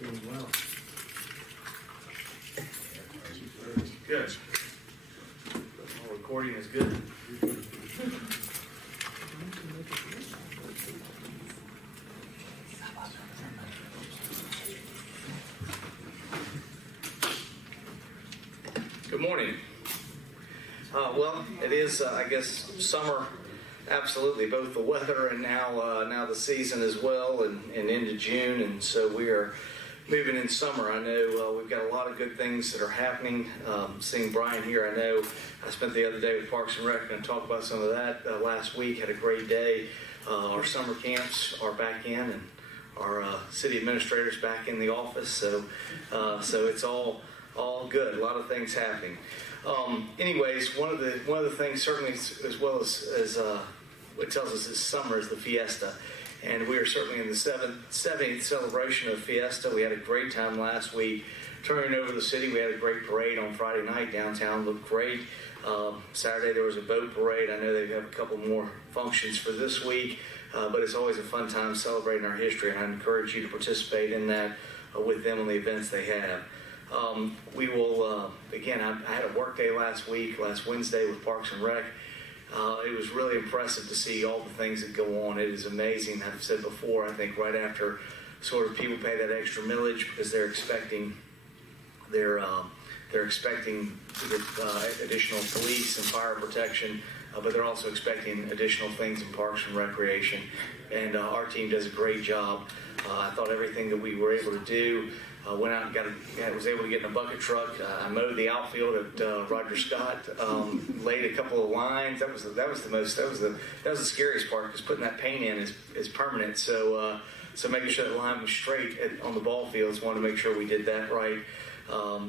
Doing well. Good. All recording is good. Good morning. Well, it is, I guess, summer. Absolutely, both the weather and now the season as well, and into June, and so we are moving in summer. I know we've got a lot of good things that are happening. Seeing Brian here, I know I spent the other day with Parks and Rec and talked about some of that last week. Had a great day. Our summer camps are back in, and our city administrators back in the office. So it's all good. A lot of things happening. Anyways, one of the things certainly as well as what tells us this summer is the fiesta. And we are certainly in the 70th celebration of Fiesta. We had a great time last week touring over the city. We had a great parade on Friday night. Downtown looked great. Saturday there was a boat parade. I know they have a couple more functions for this week, but it's always a fun time celebrating our history, and I encourage you to participate in that with them on the events they have. We will, again, I had a work day last Wednesday with Parks and Rec. It was really impressive to see all the things that go on. It is amazing. I've said before, I think right after sort of people pay that extra millage because they're expecting to get additional police and fire protection, but they're also expecting additional things in Parks and Recreation. And our team does a great job. I thought everything that we were able to do. Went out and was able to get in a bucket truck. I mowed the outfield at Roger Scott. Laid a couple of lines. That was the scariest part because putting that paint in is permanent. So making sure the line was straight on the ball fields. Wanted to make sure we did that right.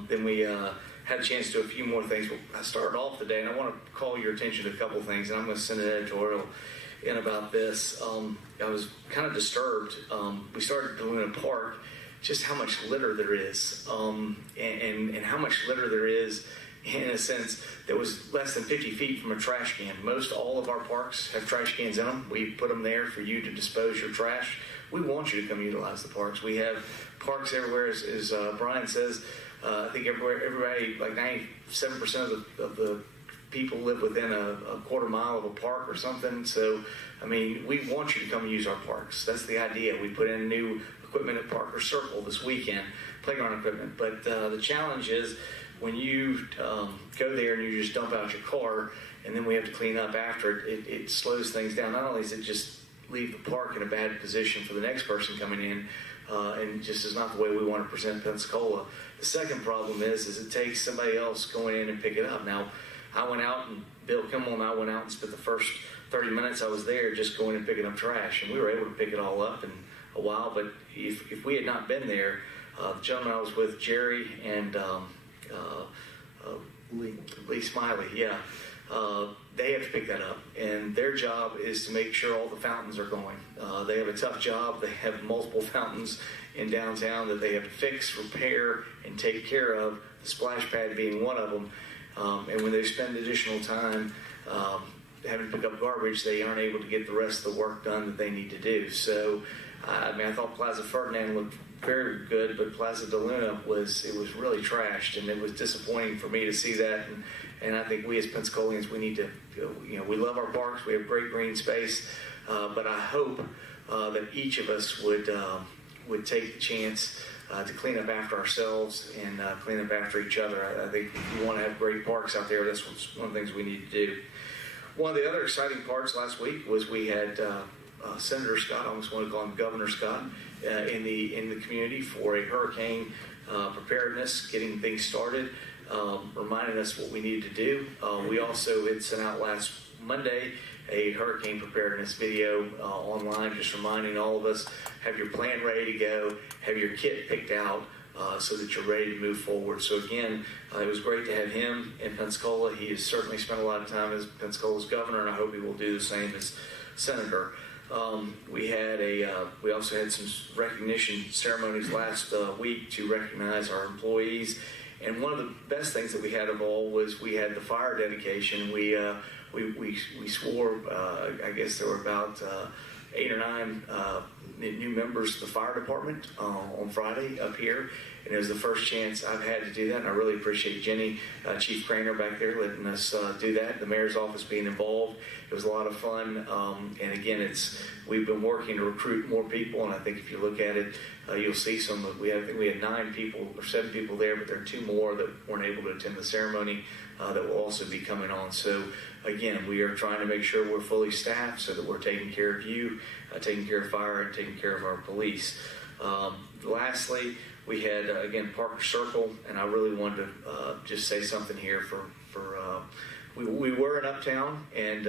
Then we had a chance to do a few more things. I started off the day, and I want to call your attention to a couple of things. And I'm going to send an editorial in about this. I was kind of disturbed. We started at Luna Park. Just how much litter there is, and how much litter there is in a sense that was less than 50 feet from a trash can. Most all of our parks have trash cans in them. We put them there for you to dispose your trash. We want you to come utilize the parks. We have parks everywhere, as Brian says. I think everybody, like 97% of the people live within a quarter mile of a park or something. So, I mean, we want you to come use our parks. That's the idea. We put in new equipment at Parker Circle this weekend, playground equipment. But the challenge is when you go there and you just dump out your car and then we have to clean up after it, it slows things down. Not only does it just leave the park in a bad position for the next person coming in, and just is not the way we want to present Pensacola. The second problem is it takes somebody else going in and pick it up. Now, I went out, and Bill Kimmel and I went out and spent the first 30 minutes I was there just going and picking up trash, and we were able to pick it all up in a while. But if we had not been there, the gentleman I was with, Jerry and Lee Smiley, they have to pick that up, and their job is to make sure all the fountains are going. They have a tough job. They have multiple fountains in downtown that they have to fix, repair, and take care of, the splash pad being one of them. And when they spend additional time having to pick up garbage, they aren't able to get the rest of the work done that they need to do. So, I thought Plaza Ferdinand looked very good, but Plaza de Luna was really trashed, and it was disappointing for me to see that. And I think we as Pensacolians, we need to, we love our parks, we have great green space, but I hope that each of us would take the chance to clean up after ourselves and clean up after each other. I think if we want to have great parks out there, that's one of the things we need to do. One of the other exciting parts last week was we had Senator Scott, I almost want to call him Governor Scott, in the community for a hurricane preparedness, getting things started, reminding us what we needed to do. We also had sent out last Monday a hurricane preparedness video online, just reminding all of us, have your plan ready to go, have your kit picked out so that you're ready to move forward. So again, it was great to have him in Pensacola. He has certainly spent a lot of time as Pensacola's governor, and I hope he will do the same as senator. We also had some recognition ceremonies last week to recognize our employees. And one of the best things that we had of all was we had the fire dedication. We swore, I guess there were about 8 or 9 new members of the fire department on Friday up here, and it was the first chance I've had to do that, and I really appreciate Jenny, Chief Craner back there, letting us do that, the mayor's office being involved. It was a lot of fun, and again, we've been working to recruit more people, and I think if you look at it, you'll see I think we had 9 people or 7 people there, but there are 2 more that weren't able to attend the ceremony that will also be coming on. So again, we are trying to make sure we're fully staffed so that we're taking care of you, taking care of fire, and taking care of our police. Lastly, we had again Parker Circle, and I really wanted to just say something here we were in Uptown, and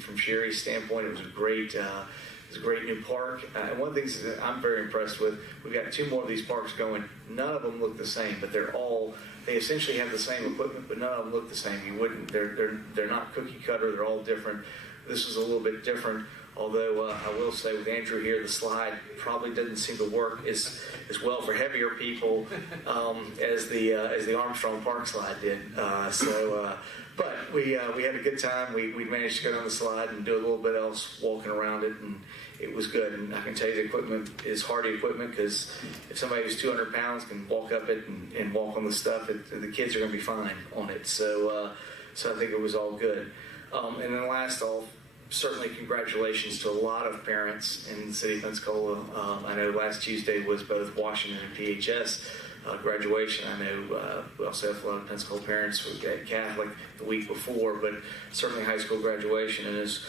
from Sherry's standpoint, it was a great new park. And one of the things that I'm very impressed with, we've got 2 more of these parks going. None of them look the same, but they essentially have the same equipment, but none of them look the same. They're not cookie cutter. They're all different. This is a little bit different. Although I will say with Andrew here, the slide probably doesn't seem to work as well for heavier people as the Armstrong Park slide did. But we had a good time. We managed to go down the slide and do a little bit else walking around it, and it was good. And I can tell you the equipment is hardy equipment, because if somebody who's 200 pounds can walk up it and walk on the stuff, the kids are going to be fine on it. So I think it was all good. And then last off, certainly congratulations to a lot of parents in the city of Pensacola. I know last Tuesday was both Washington and PHS graduation. I know we also have a lot of Pensacola parents who got Catholic the week before, but certainly high school graduation. And as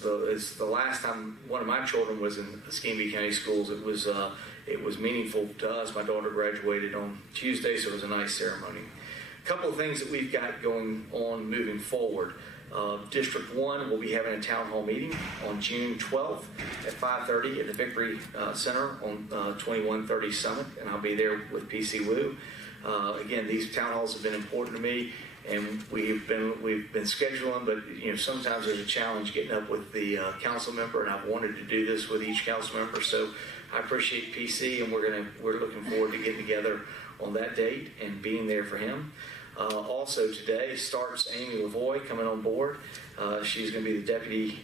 the last time one of my children was in Escambia County schools, it was meaningful to us. My daughter graduated on Tuesday, so it was a nice ceremony. A couple of things that we've got going on moving forward. District 1 will be having a town hall meeting on June 12th at 5:30 at the Victory Center on 2130 Summit, and I'll be there with PC Wu. Again, these town halls have been important to me, and we've been scheduling, but sometimes there's a challenge getting up with the council member, and I've wanted to do this with each council member. So I appreciate PC, and we're looking forward to getting together on that date and being there for him. Also today starts Amy Lavoie coming on board. She's going to be the Deputy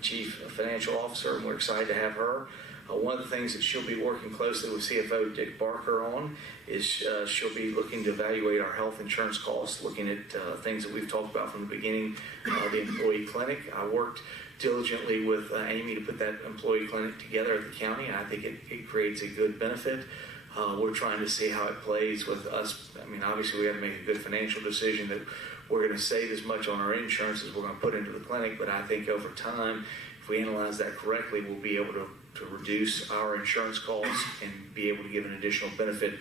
Chief Financial Officer, and we're excited to have her. One of the things that she'll be working closely with CFO Dick Barker on is she'll be looking to evaluate our health insurance costs, looking at things that we've talked about from the beginning, the employee clinic. I worked diligently with Amy to put that employee clinic together at the county, and I think it creates a good benefit. We're trying to see how it plays with us. I mean, obviously we have to make a good financial decision that we're going to save as much on our insurance as we're going to put into the clinic, but I think over time, if we analyze that correctly, we'll be able to reduce our insurance costs and be able to give an additional benefit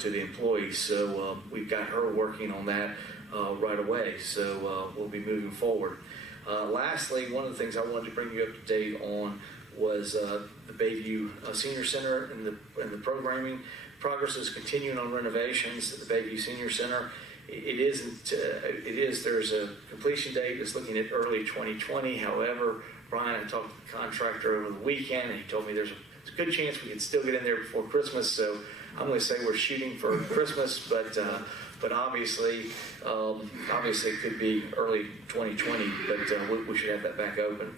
to the employees. So we've got her working on that right away, so we'll be moving forward. Lastly, one of the things I wanted to bring you up to date on was the Bayview Senior Center and the programming. Progress is continuing on renovations at the Bayview Senior Center. There's a completion date that's looking at early 2020. However, Brian, I talked to the contractor over the weekend, and he told me there's a good chance we can still get in there before Christmas. So I'm going to say we're shooting for Christmas, but obviously it could be early 2020, but we should have that back open.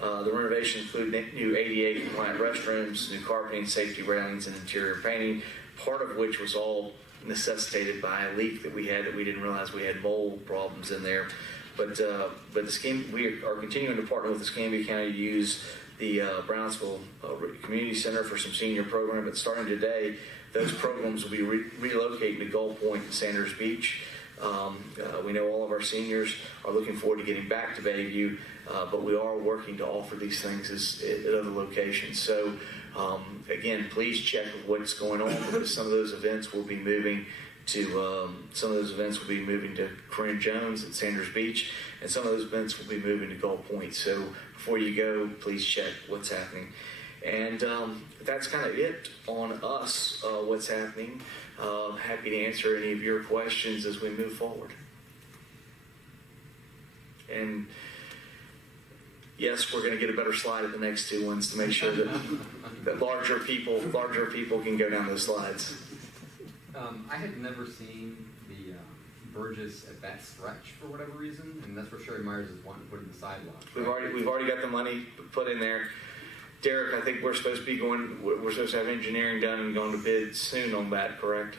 The renovations include new ADA compliant restrooms, new carpeting, safety railings, and interior painting, part of which was all necessitated by a leak that we had that we didn't realize we had mold problems in there. But we are continuing to partner with the Escambia County to use the Brownsville Community Center for some senior program. But starting today, those programs will be relocating to Gull Point and Sanders Beach. We know all of our seniors are looking forward to getting back to Bayview, but we are working to offer these things at other locations. So again, please check what's going on, because some of those events will be moving to Corinne Jones at Sanders Beach, and some of those events will be moving to Gull Point. So before you go, please check what's happening. And that's kind of it on us, what's happening. Happy to answer any of your questions as we move forward. And yes, we're going to get a better slide at the next 2 ones to make sure that larger people can go down those slides. I had never seen the Burgess at that stretch for whatever reason, and that's where Sherry Myers is wanting to put in the sidewalk. We've already got the money put in there. Derek, I think we're supposed to have engineering done and going to bid soon on that, correct?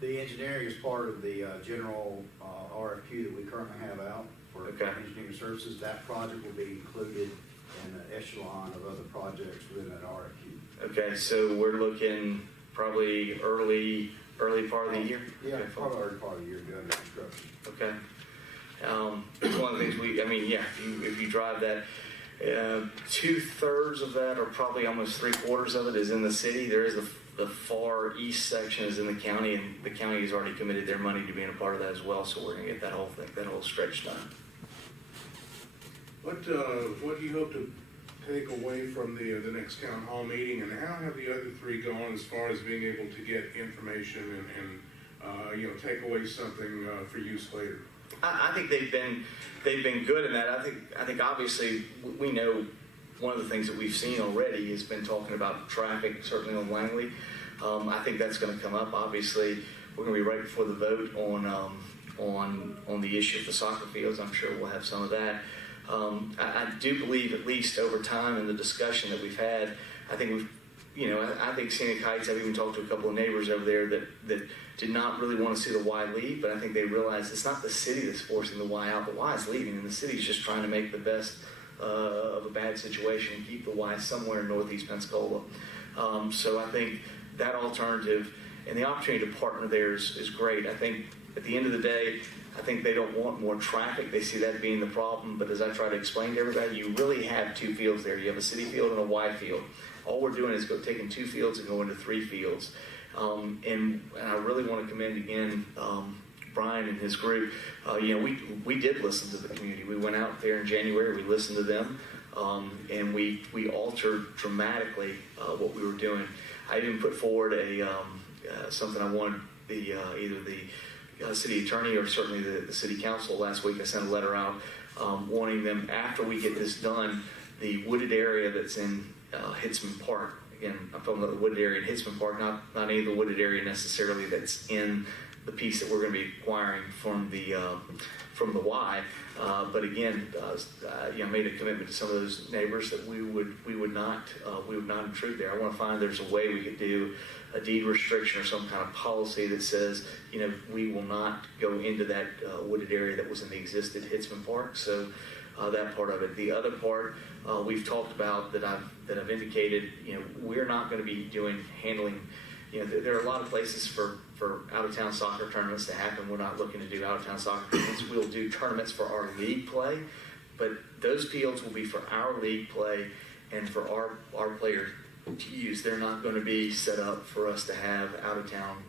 The engineering is part of the general RFQ that we currently have out for Okay. engineering services. That project will be included in the echelon of other projects within that RFQ. Okay, so we're looking probably early part of the year? Yeah, Okay, probably early part of the year, to be under construction. Okay. One of the things if you drive that, 2/3 of that, or probably almost 3/4 of it, is in the city. There is the far east section is in the county, and the county has already committed their money to being a part of that as well. So we're going to get that whole stretch done. What do you hope to take away from the next town hall meeting, and how have the other three gone as far as being able to get information and take away something for use later? I think they've been good in that. I think obviously we know one of the things that we've seen already has been talking about traffic, certainly on Langley. I think that's going to come up. Obviously, we're going to be right before the vote on the issue of the soccer fields. I'm sure we'll have some of that. I do believe, at least over time in the discussion that we've had, I think I think Scenic Heights, I've even talked to a couple of neighbors over there that did not really want to see the Y leave, but I think they realize it's not the city that's forcing the Y out. The Y is leaving, and the city's just trying to make the best of a bad situation and keep the Y somewhere in northeast Pensacola. So I think that alternative and the opportunity to partner there is great. I think at the end of the day, I think they don't want more traffic. They see that being the problem. But as I try to explain to everybody, you really have two fields there. You have a city field and a Y field. All we're doing is taking two fields and going to three fields. And I really want to commend again Brian and his group. We did listen to the community. We went out there in January. We listened to them, and we altered dramatically what we were doing. I even put forward something I wanted either the city attorney or certainly the city council last week. I sent a letter out wanting them, after we get this done, the wooded area that's in Hitzman Park. Again, I'm talking about the wooded area in Hitzman Park, not any of the wooded area necessarily that's in the piece that we're going to be acquiring from the Y. But again, made a commitment to some of those neighbors that we would not intrude there. I want to find there's a way we could do a deed restriction or some kind of policy that says, we will not go into that wooded area that was in the existing Hitzman Park. So that part of it. The other part we've talked about that I've indicated, we're not going to be handling. There are a lot of places for out-of-town soccer tournaments to happen. We're not looking to do out-of-town soccer tournaments. We'll do tournaments for our league play, but those fields will be for our league play and for our players to use. They're not going to be set up for us to have out-of-town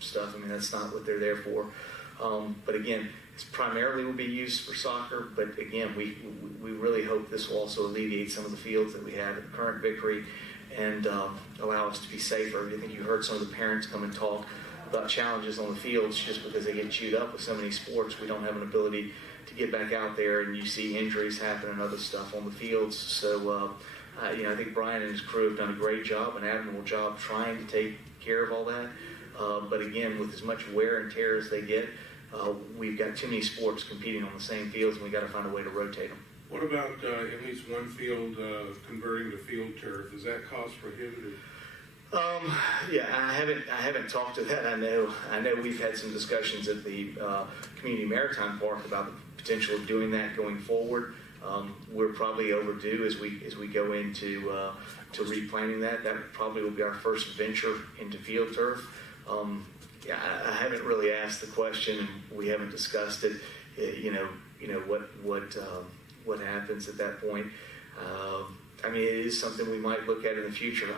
stuff. I mean, that's not what they're there for. But again, it's primarily will be used for soccer. But again, we really hope this will also alleviate some of the fields that we have at the current Victory and allow us to be safer. I think you heard some of the parents come and talk about challenges on the fields just because they get chewed up with so many sports. We don't have an ability to get back out there, and you see injuries happen and other stuff on the fields. So, I think Brian and his crew have done a great job, an admirable job trying to take care of all that. But again, with as much wear and tear as they get, we've got too many sports competing on the same fields, and we got to find a way to rotate them. What about at least one field converting to field turf? Is that cost prohibitive? I haven't talked to that. I know we've had some discussions at the Community Maritime Park about the potential of doing that going forward. We're probably overdue as we go into to replanting that. That probably will be our first venture into field turf. I haven't really asked the question, and we haven't discussed it. What happens at that point? It is something we might look at in the future.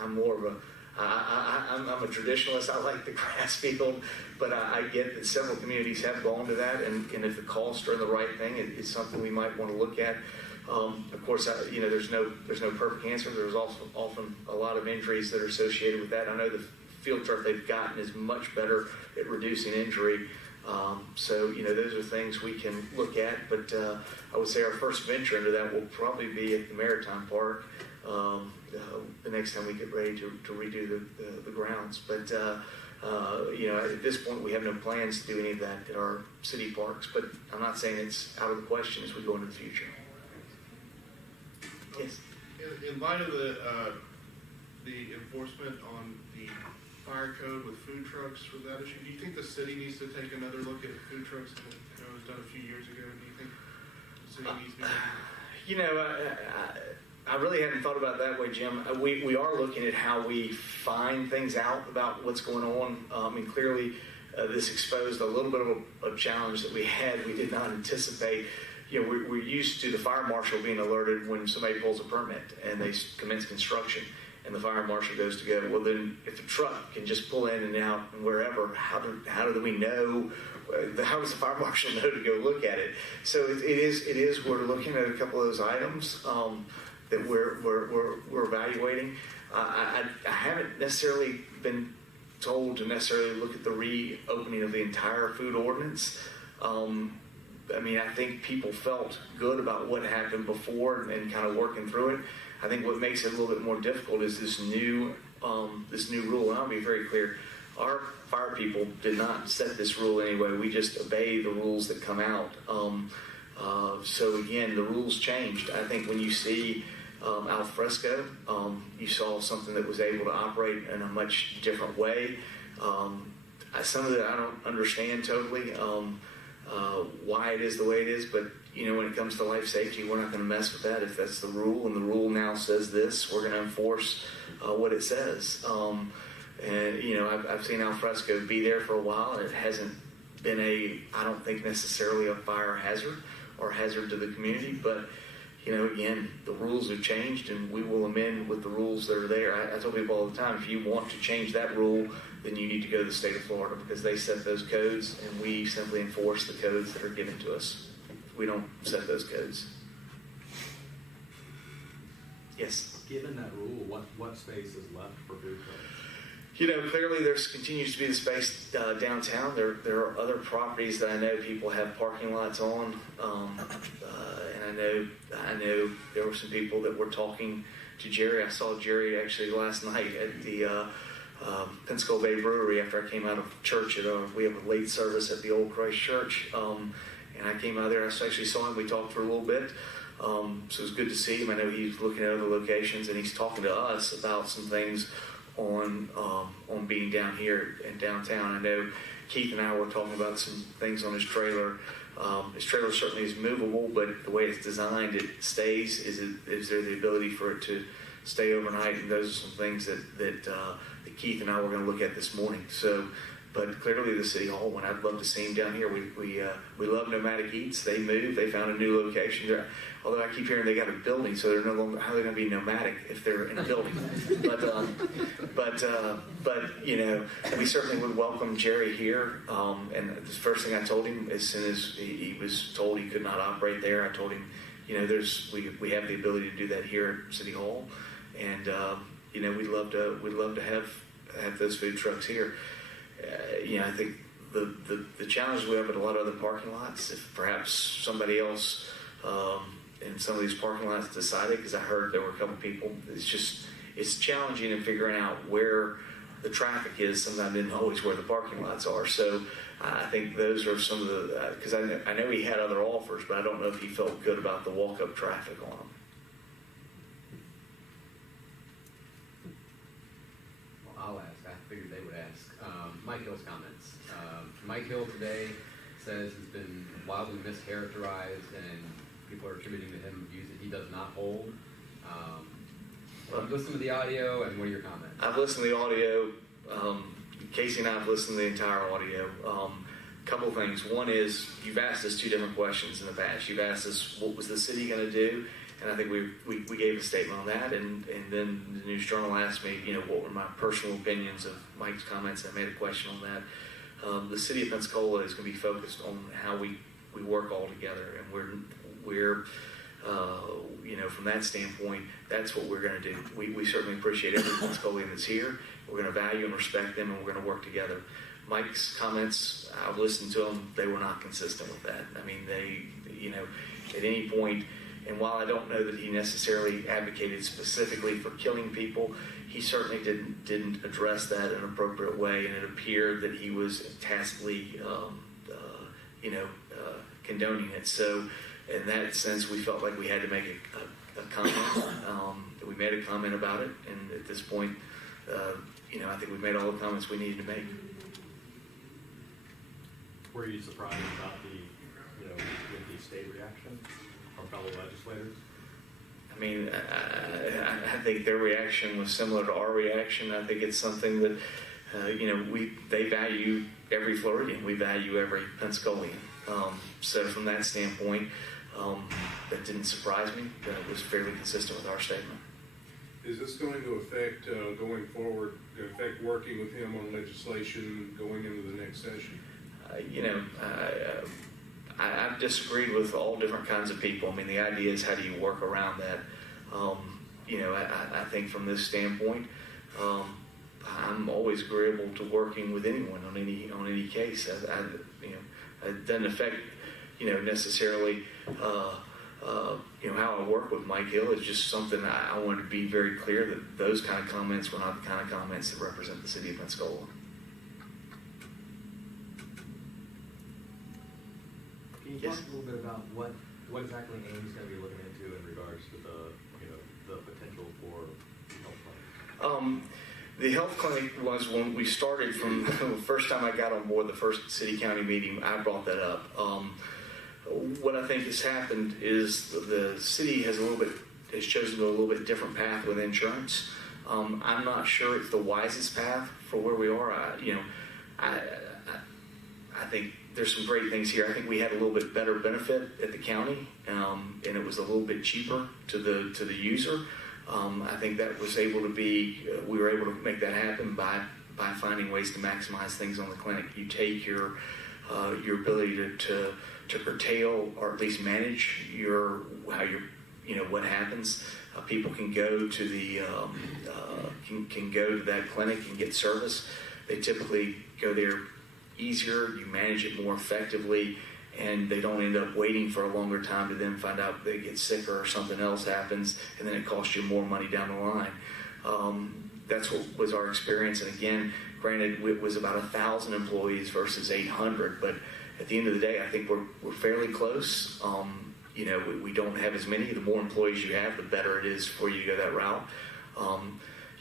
I'm more of I'm a traditionalist. I like the grass field, but I get that several communities have gone to that, and if the costs are the right thing, it's something we might want to look at. Of course, there's no perfect answer. There's also often a lot of injuries that are associated with that. I know the field turf they've gotten is much better at reducing injury. So those are things we can look at, but I would say our first venture into that will probably be at the Maritime Park the next time we get ready to redo the grounds. But at this point we have no plans to do any of that at our city parks, but I'm not saying it's out of the question as we go into the future. Yes. in light of the enforcement on the fire code with food trucks for that issue, do you think the city needs to take another look at food trucks that was done a few years ago? Do you think the city needs to be You know, I really hadn't thought about it that way, Jim. We are looking at how we find things out about what's going on. I mean, clearly, this exposed a little bit of a challenge that we had. We did not anticipate. You know, we're used to the fire marshal being alerted when somebody pulls a permit and they commence construction, and the fire marshal goes to go. Well, then, if the truck can just pull in and out and wherever, how do we know? How does the fire marshal know to go look at it? So it is. We're looking at a couple of those items that we're evaluating. I haven't necessarily been told to necessarily look at the reopening of the entire food ordinance. I mean, I think people felt good about what happened before and kind of working through it. I think what makes it a little bit more difficult is this new rule. And I'll be very clear. Our fire people did not set this rule anyway. We just obey the rules that come out. So again, the rules changed. I think when you see al fresco, you saw something that was able to operate in a much different way. Some of it I don't understand totally why it is the way it is, but you know, when it comes to life safety, we're not going to mess with that. If that's the rule, and the rule now says this, we're going to enforce what it says. And you know, I've seen al fresco be there for a while, and it hasn't been I don't think necessarily a fire hazard or hazard to the community, but you know, again, the rules have changed, and we will amend with the rules that are there. I tell people all the time, if you want to change that rule, then you need to go to the state of Florida, because they set those codes, and we simply enforce the codes that are given to us. We don't set those codes. Yes? Given that rule, what space is left for food trucks? You know, clearly there continues to be the space downtown. There are other properties that I know people have parking lots on, and I know there were some people that were talking to Jerry. I saw Jerry actually last night at the Pensacola Bay Brewery after I came out of church. We have a late service at the Old Christ Church, and I came out there. I actually saw him. We talked for a little bit. So it was good to see him. I know he's looking at other locations, and he's talking to us about some things on being down here in downtown. I know Keith and I were talking about some things on his trailer. His trailer certainly is movable, but the way it's designed, it stays. Is there the ability for it to stay overnight? And those are some things that Keith and I were going to look at this morning. So, but clearly the City Hall one, I'd love to see him down here. We love Nomadic Eats. They moved. They found a new location. Although I keep hearing they got a building, so they're no longer, how are they going to be nomadic if they're in a building? But you know, we certainly would welcome Jerry here. And the first thing I told him, as soon as he was told he could not operate there, I told him, you know, we have the ability to do that here at City Hall, and you know, we'd love to have those food trucks here. You know, I think the challenge we have at a lot of other parking lots, if perhaps somebody else in some of these parking lots decided, because I heard there were a couple people, it's challenging in figuring out where the traffic is, sometimes isn't always where the parking lots are. So I think those are some of the, because I know he had other offers, but I don't know if he felt good about the walk-up traffic on them. I'll ask. I figured they would ask. Mike Hill's comments. Mike Hill today says has been wildly mischaracterized, and people are attributing to him views that he does not hold. Have you listened to the audio, and what are your comments? I've listened to the audio. Casey and I have listened to the entire audio. Couple of things. One is, you've asked us two different questions in the past. You've asked us, what was the city going to do? And I think we gave a statement on that, and then the News Journal asked me, you know, what were my personal opinions of Mike's comments. I made a question on that. The city of Pensacola is going to be focused on how we work all together, and we're you know, from that standpoint, that's what we're going to do. We certainly appreciate every Pensacolian that's here. We're going to value and respect them, and we're going to work together. Mike's comments, I've listened to them, they were not consistent with that. I mean, they, you know, at any point, and while I don't know that he necessarily advocated specifically for killing people, he certainly didn't address that in an appropriate way, and it appeared that he was tacitly, you know, condoning it. So in that sense, we felt like we had to make a comment. made a comment about it, and at this point, I think we've made all the comments we needed to make. Were you surprised about with the state reaction from fellow legislators? I mean, I think their reaction was similar to our reaction. I think it's something that, they value every Floridian. We value every Pensacolian. So from that standpoint, that didn't surprise me. It was fairly consistent with our statement. Is this going to affect, going forward, affect working with him on legislation going into the next session? I've disagreed with all different kinds of people. I mean, the idea is how do you work around that? I think from this standpoint, I'm always agreeable to working with anyone on any case. It doesn't affect, necessarily, how I work with Mike Hill. It's just something I want to be very clear that those kind of comments were not the kind of comments that represent the city of Pensacola. Can you Yes. talk a little bit about what exactly Amy's going to be looking into in regards to the potential for health clinics? The health clinic was when we started from the first time I got on board the first city-county meeting, I brought that up. What I think has happened is the city has chosen to go a little bit different path with insurance. I'm not sure it's the wisest path for where we are. I think there's some great things here. I think we had a little bit better benefit at the county, and it was a little bit cheaper to the user. I think that was able to be, we were able to make that happen by finding ways to maximize things on the clinic. You take your ability to curtail or at least manage what happens. People can go to can go to that clinic and get service. They typically go there easier. You manage it more effectively, and they don't end up waiting for a longer time to then find out they get sicker or something else happens, and then it costs you more money down the line. That's what was our experience. And again, granted, it was about 1,000 employees versus 800, but at the end of the day, I think we're fairly close. We don't have as many. The more employees you have, the better it is for you to go that route.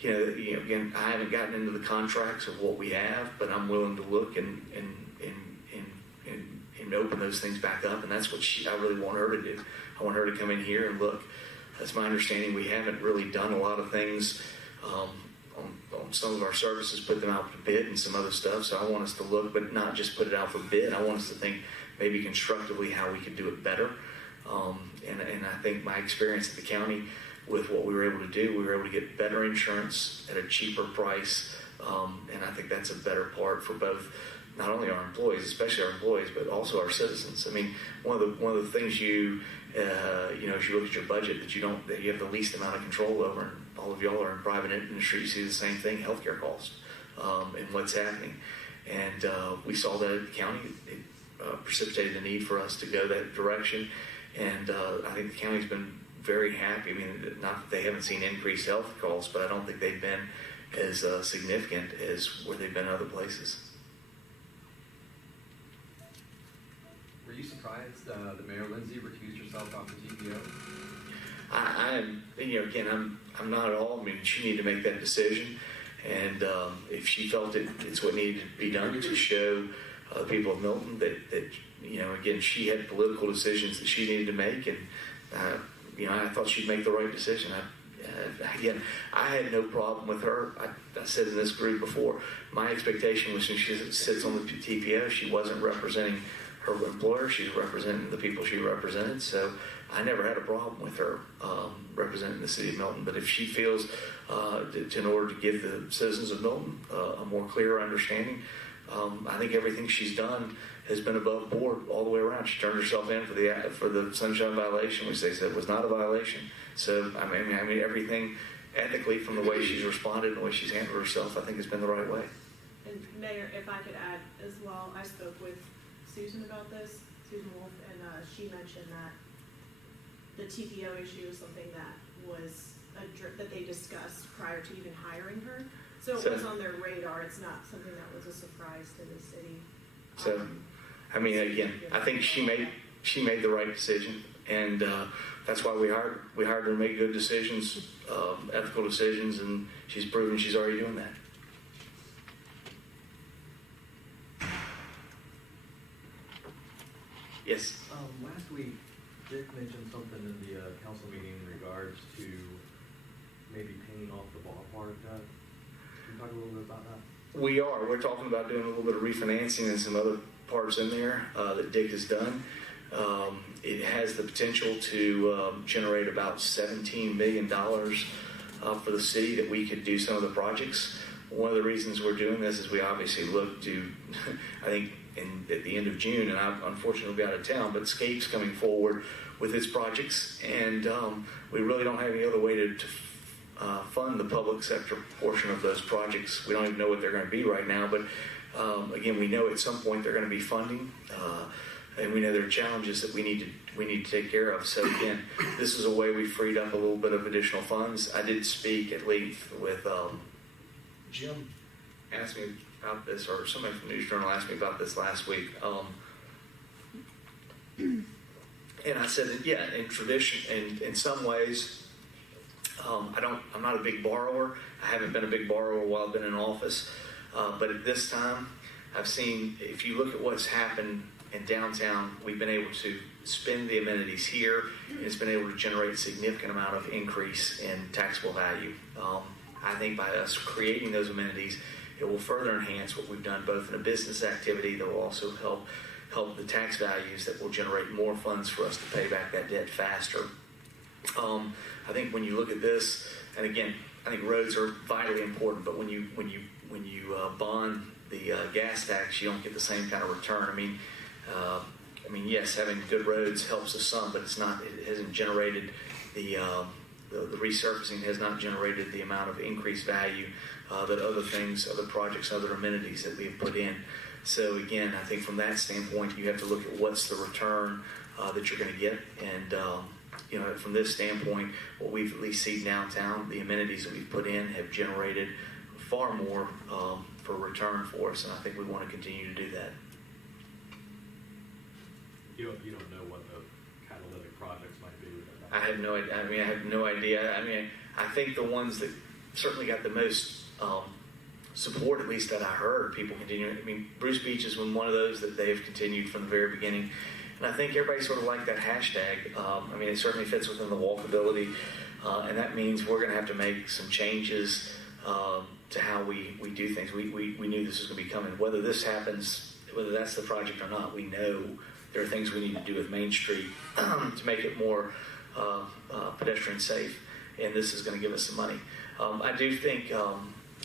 Again, I haven't gotten into the contracts of what we have, but I'm willing to look and open those things back up, and that's what I really want her to do. I want her to come in here and look. That's my understanding. We haven't really done a lot of things on some of our services, put them out to bid and some other stuff. So I want us to look, but not just put it out for bid. I want us to think maybe constructively how we could do it better. And I think my experience at the county with what we were able to do, we were able to get better insurance at a cheaper price. And I think that's a better part for both, not only our employees, especially our employees, but also our citizens. I mean, one of the things as you look at your budget that you have the least amount of control over, and all of y'all are in private industry, you see the same thing, healthcare costs, and what's happening. And we saw that at the county. It precipitated the need for us to go that direction. And I think the county's been very happy. I mean, not that they haven't seen increased health costs, but I don't think they've been as significant as where they've been other places. Were you surprised that Mayor Lindsay recused herself off the TPO? I am, again, I'm not at all. I mean, she needed to make that decision, and if she felt it's what needed to be done to show the people of Milton that again, she had political decisions that she needed to make, and I thought she'd make the right decision. Again, I had no problem with her. I said in this group before, my expectation was when she sits on the TPO, she wasn't representing her employer, she was representing the people she represented. So I never had a problem with her representing the city of Milton. But if she feels in order to give the citizens of Milton a more clear understanding, I think everything she's done has been above board all the way around. She turned herself in for the sunshine violation, which they said was not a violation. So I mean everything ethically from the way she's responded and the way she's handled herself, I think has been the right way. And Mayor, if I could add as well, I spoke with Susan about this, Susan Wolf, and she mentioned that the TPO issue is something that was that they discussed prior to even hiring her. So it was on their radar. It's not something that was a surprise to the city. So, I mean, again, I think she made the right decision, And that's why we hired her to make good decisions, ethical decisions, and she's proven she's already doing that. Yes. Last week, Dick mentioned something in the council meeting in regards to maybe paying off the ballpark. Can you talk a little bit about that? We're talking about doing a little bit of refinancing and some other parts in there that Dick has done. It has the potential to generate about $17 million for the city that we could do some of the projects. One of the reasons we're doing this is we obviously look to, I think, at the end of June, and I unfortunately will be out of town, but Scape's coming forward with its projects, and we really don't have any other way to fund the public sector portion of those projects. We don't even know what they're going to be right now, but again, we know at some point they're going to be funding, and we know there are challenges that we need to take care of. So again, this is a way we freed up a little bit of additional funds. I did speak at length with Jim. Asked me about this, or somebody from the News Journal asked me about this last week. And I said that, yeah, in tradition, in some ways, I'm not a big borrower. I haven't been a big borrower while I've been in office. But at this time, I've seen, if you look at what's happened in downtown, we've been able to spend the amenities here, and it's been able to generate a significant amount of increase in taxable value. I think by us creating those amenities, it will further enhance what we've done both in a business activity that will also help the tax values that will generate more funds for us to pay back that debt faster. I think when you look at this, and again, I think roads are vitally important, but when you bond the gas tax, you don't get the same kind of return. I mean, yes, having good roads helps us some, but it hasn't generated the resurfacing has not generated the amount of increased value that other projects, other amenities that we've put in. So again, I think from that standpoint, you have to look at what's the return that you're going to get. And from this standpoint, what we've at least seen downtown, the amenities that we've put in have generated far more for return for us, and I think we want to continue to do that. You don't know what the catalytic projects might be within that? I have no idea. I have no idea. I think the ones that certainly got the most support, at least that I heard, people continuing. Bruce Beach is one of those that they have continued from the very beginning. And I think everybody sort of liked that hashtag. It certainly fits within the walkability. And that means we're going to have to make some changes to how we do things. We knew this was going to be coming. Whether this happens, whether that's the project or not, we know there are things we need to do with Main Street to make it more pedestrian safe. And this is going to give us some money. I do think, I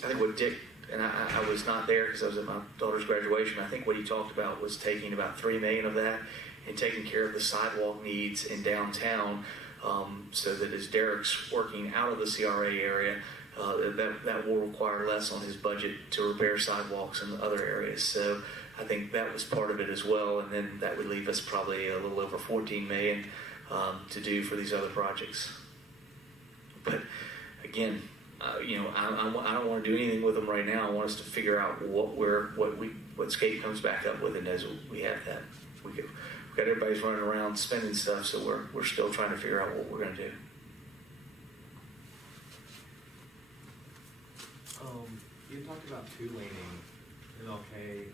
think what Dick, and I was not there because I was at my daughter's graduation, I think what he talked about was taking about $3 million of that and taking care of the sidewalk needs in downtown, so that as Derek's working out of the CRA area, that will require less on his budget to repair sidewalks in other areas. So I think that was part of it as well, and then that would leave us probably a little over $14 million to do for these other projects. But again, I don't want to do anything with them right now. I want us to figure out what Scape comes back up with, and as we have that, we've got everybody's running around spending stuff, so we're still trying to figure out what we're going to do. You talked about two-laning MLK and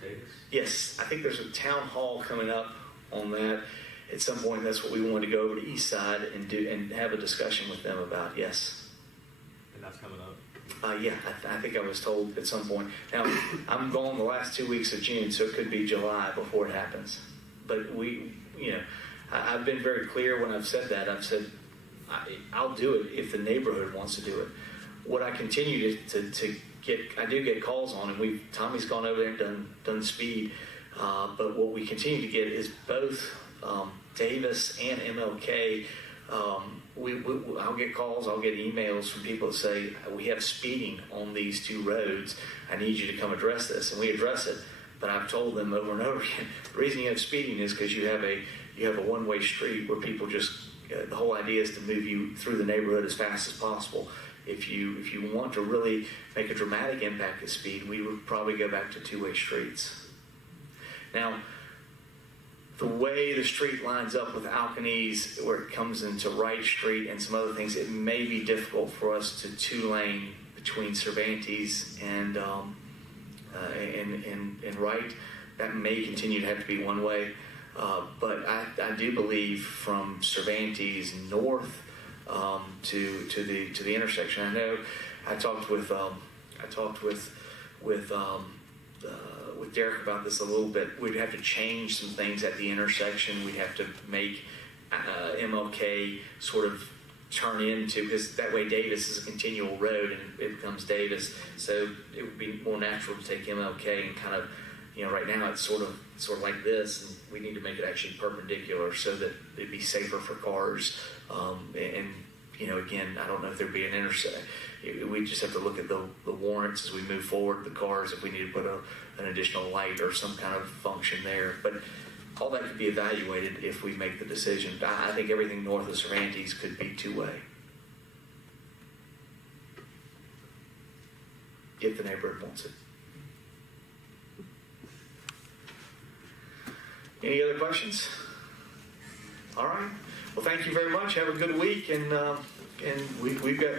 Davis. Yes, I think there's a town hall coming up on that. At some point, that's what we wanted to go over to East Side and do and have a discussion with them about. Yes. And that's coming up. Yeah, I think I was told at some point. Now, I'm gone the last 2 weeks of June, so it could be July before it happens. But I've been very clear when I've said that. I've said I'll do it if the neighborhood wants to do it. What I continue to get, I do get calls on, and Tommy's gone over there and done speed. But what we continue to get is both Davis and MLK. I'll get calls, I'll get emails from people that say, we have speeding on these two roads. I need you to come address this. And we address it. But I've told them over and over again, the reason you have speeding is because you have a one-way street where people just, the whole idea is to move you through the neighborhood as fast as possible. If you want to really make a dramatic impact of speed, we would probably go back to two-way streets. Now, the way the street lines up with Alkanese, where it comes into Wright Street and some other things, it may be difficult for us to two-lane between Cervantes and Wright. That may continue to have to be one way, but I do believe from Cervantes north to the intersection. I know I talked with Derek about this a little bit. We'd have to change some things at the intersection. We'd have to make MLK sort of turn into, because that way Davis is a continual road and it becomes Davis. So it would be more natural to take MLK and kind of, right now it's sort of like this, and we need to make it actually perpendicular so that it'd be safer for cars. Again, I don't know if there'd be an intersection. We just have to look at the warrants as we move forward, the cars, if we need to put an additional light or some kind of function there. But all that could be evaluated if we make the decision. I think everything north of Cervantes could be two-way, if the neighborhood wants it. Any other questions? All right. Well, thank you very much. Have a good week, and we've got